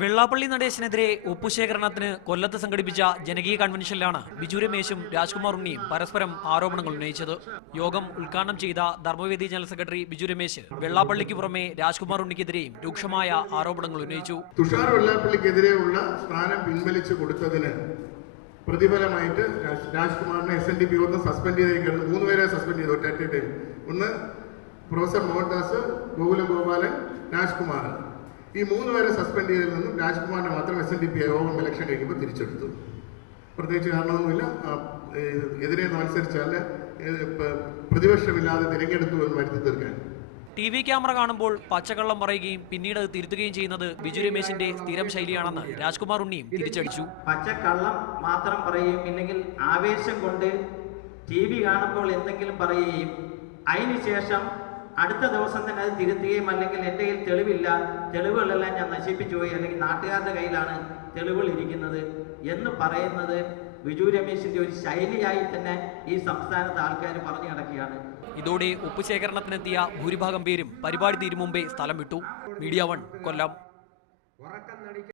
വെള്ളാപ്പള്ളി നടേശനെതിരെ ഒപ്പുശേഖരണത്തിന് കൊല്ലത്ത് സംഘടിപ്പിച്ച ജനകീയ കൺവെൻഷനിലാണ് ബിജു രമേശും രാജ്കുമാർ ഉണ്ണിയും പരസ്പരം ആരോപണങ്ങൾ ഉന്നയിച്ചത്. യോഗം ഉദ്ഘാടനം ചെയ്ത ധർമ്മവേദി ജനറൽ സെക്രട്ടറി ബിജു രമേശ് വെള്ളാപ്പള്ളിക്ക് പുറമെ രാജ്കുമാർ ഉണ്ണിക്കെതിരെയും രൂക്ഷമായ ആരോപണങ്ങൾ ഉന്നയിച്ചു. തുഷാർ വെള്ളാപ്പള്ളിക്കെതിരെയുള്ള സ്ഥാനം പിൻവലിച്ചു കൊടുത്തതിന് പ്രതിഫലമായിട്ട് രാജ്കുമാറിനെ SNDP സസ്പെൻഡ് ചെയ്തേക്കാണ്. 3 പേരെ സസ്പെൻഡ് ചെയ്തു ഒറ്റ ടൈം. ഒന്ന് പ്രൊഫസർ മോഹൻദാസ്, ഗോകുലം ഗോപാലൻ, രാജ്കുമാർ. ഈ 3 പേരെ സസ്പെൻഡ് ചെയ്തതിൽ നിന്നും രാജ്കുമാറിനെ മാത്രം SNDP യോഗം ഇലക്ഷൻ കഴിക്കുമ്പോൾ തിരിച്ചെടുത്തു. പ്രത്യേകിച്ച് കാരണമൊന്നുമില്ല. എതിരെ മത്സരിച്ചാൽ പ്രതിപക്ഷമില്ലാതെ തിരഞ്ഞെടുത്തു എന്ന് വരുത്തി തീർക്കാൻ. TV ക്യാമറ കാണുമ്പോൾ പച്ചക്കള്ളം പറയുകയും പിന്നീട് തിരുത്തുകയും ചെയ്യുന്നത് ബിജു രമേശിന്റെ സ്ഥിരം ശൈലിയാണെന്ന് രാജ്കുമാർ ഉണ്ണിയും തിരിച്ചടിച്ചു. പച്ചക്കള്ളം മാത്രം പറയുകയും ഇല്ലെങ്കിൽ ആവേശം കൊണ്ട് TV കാണുമ്പോൾ എന്തെങ്കിലും പറയുകയും അതിനുശേഷം അടുത്ത ദിവസം തന്നെ അത് തിരുത്തുകയും അല്ലെങ്കിൽ എൻ്റെ കയ്യിൽ തെളിവില്ല, തെളിവുകളെല്ലാം ഞാൻ നശിപ്പിച്ചു പോയി, അല്ലെങ്കിൽ നാട്ടുകാരുടെ കയ്യിലാണ് തെളിവുകൾ ഇരിക്കുന്നത് എന്ന് പറയുന്നത് ബിജു രമേശിന്റെ ഒരു ശൈലിയായി തന്നെ ഈ സംസ്ഥാനത്ത് ആൾക്കാർ പറഞ്ഞു കിടക്കുകയാണ്. ഇതോടെ ഒപ്പുശേഖരണത്തിനെത്തിയ ഭൂരിഭാഗം പേരും പരിപാടി തീരും മുമ്പേ സ്ഥലം വിട്ടു. മീഡിയ 1 കൊല്ലം.